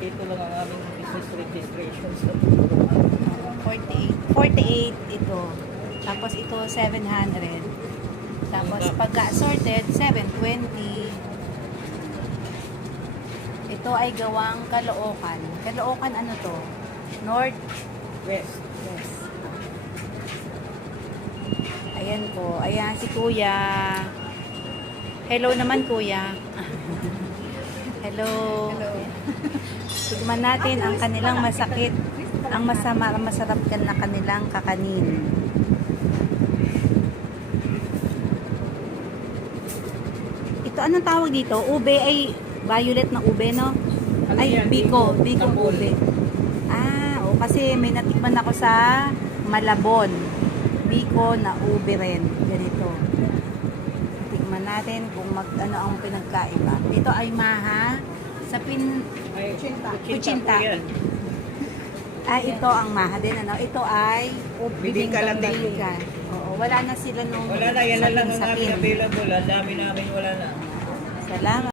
Dito lang ang aming business registration sa 48. 48 ito. Tapos ito 700. Tapos pagka sorted 720. Ito ay gawang Caloocan. Caloocan ano to? North West. West. Ayan po. Ayan si Kuya. Hello naman Kuya. Hello. Tignan natin ang kanilang masakit. Ang masama, ang masarap kan na kanilang kakanin. Ito anong tawag dito? Ube ay violet na ube, no? Ano Ay, biko. Biko. Ube. Ah, o kasi may natikman ako sa Malabon. Biko na ube rin. Ganito. Tikman natin kung mag, ano ang pinagkaiba. Ito ay maha. Sa pin... Ay, Kuchinta. kuchinta yan. Ah, ito ang maha din. Ano? Ito ay. Bibingka lang din. Oo, wala na sila nung Wala na, yan na lang ang available. Ang dami namin wala na. Salamat.